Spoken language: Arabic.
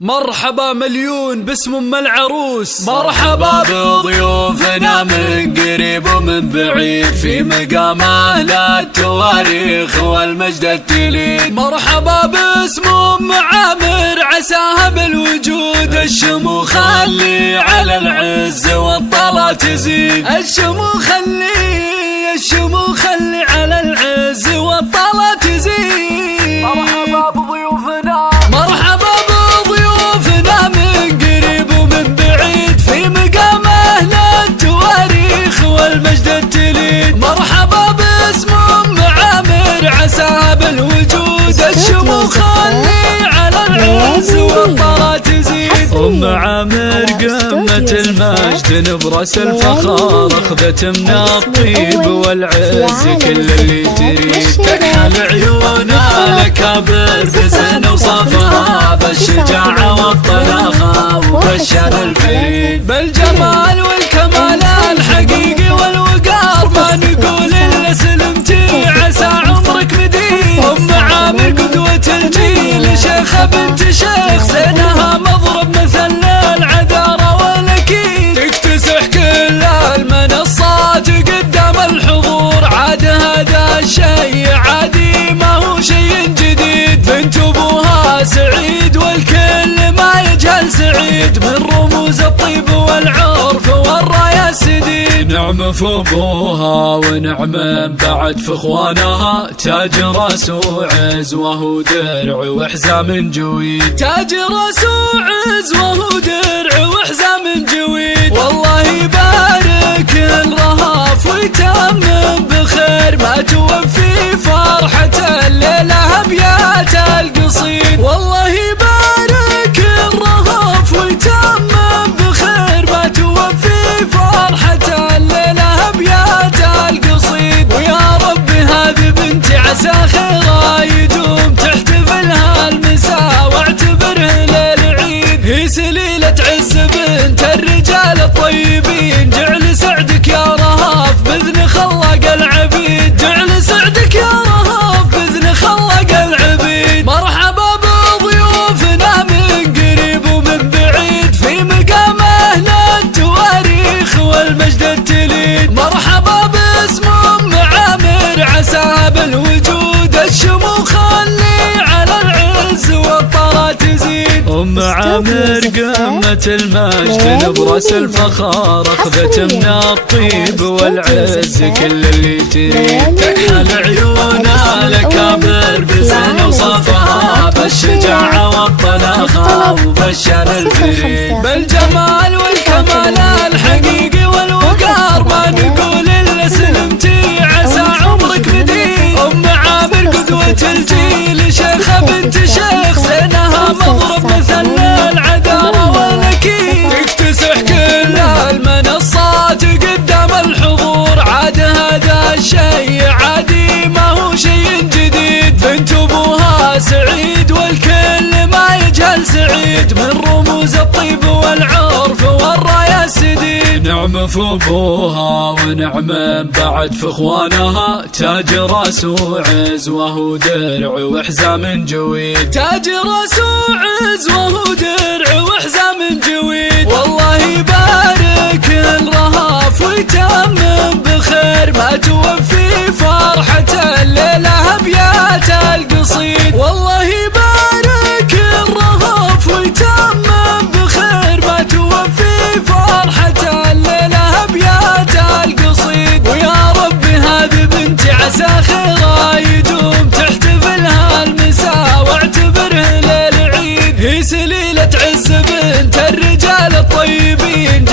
مرحبا مليون باسم ام العروس، مرحبا بضيوفنا من قريب ومن بعيد في مقام اهل التواريخ والمجد التليد. مرحبا باسم ام عامر عساها بالوجود، الشموخ اللي على العز والطلا تزيد. الشموخ اللي على العز والطلا تزيد. مرحبا بضيوفنا، مرحبا بضيوفنا من قريب ومن بعيد في مقام اهل التواريخ والمجد التليد. مرحبا باسم ام عامر عساها بالوجود، الشموخ اللي على العز والطلا تزيد. ام عامر قمة المجد نبرس الفخار، اخذت من الطيب والعز كل اللي تريد. تكحل عيونها الاكابر بزن وصفها، بالشجاعة والطلاقة وبالشان الفريد. بالجمال والكمال الحقيقي والوقار ما نقول الا سلمتي عسى عمرك مديد. ام عامر قدوة الجيل، شيخة بنت شيخ زينها مضرب مثل العذارى والاكيد. تكتسح كل المنصات قدام الحضور، عاد هذا الشيء عادي ما هو شيء جديد. بنت ابوها سعيد والكل ما يجهل سعيد، من رموز الطيب والعرف والراية السديد. نعم في ابوها ونعم بعد في اخوانها، تاج راس وعز وهو درع وحزام جويد. تاج راس وعز وهو درع وحزام جويد. والله يبارك الرهاف ويتمم بخير، ما توفي فرحة الليلة ابيات القصيد. والله يبارك الرهاف ويتمم بخير، ما توفي فرحة الليلة ابيات القصيد. ويا رب هذه بنتي عسى خيرها يدوم، تحتفلها المساء واعتبره ليل عيد. هي سليلة عز بنت الرجال الطيبين، جعل سعدك يا رهاف بإذن خلق العبيد. جعل سعدك يا رهاف بإذن خلق العبيد. مرحبا بضيوفنا من قريب ومن بعيد في مقام اهل التواريخ والمجد التليد. مرحبا باسم ام عامر عساها بالوجود، الشموخ اللي على العز والطلا تزيد. ام عامر قمة المجد نبرس الفخار، اخذت من الطيب والعز كل اللي تريد. تكحل عيونها الاكابر بزن وصفها، بالشجاعة والطلاقة وبالشان الفريد. بالجمال والكمال الحقيقي والوقار ما نقول الا سلمتي عسى عمرك مديد. ام عامر قدوة الجيل، شيخة بنت شيخ زينها مضرب مثل العذارى والاكيد. تكتسح كل المنصات قدام الحضور، عاد هذا الشيء عادي ما هو شيء جديد. بنت ابوها سعيد والكل ما يجهل سعيد، من رموز الطيب والعرف والراية السديد. نعم في ابوها ونعم بعد في اخوانها، تاج راس وعز وهو درع وحزام جويد. تاج راس وعز وهو درع وحزام جويد. والله يبارك الرهاف ويتمم بخير، ما توفي فرحة الليلة ابيات القصيد. والله يبارك الرهاف ويتمم بخير، ما توفي فرحة الليلة ابيات القصيد. ويا رب هذه بنتي عسى خيرها يدوم، تحتفلها المساء واعتبره ليل عيد. هي سليلة عز بنت الرجال الطيبين،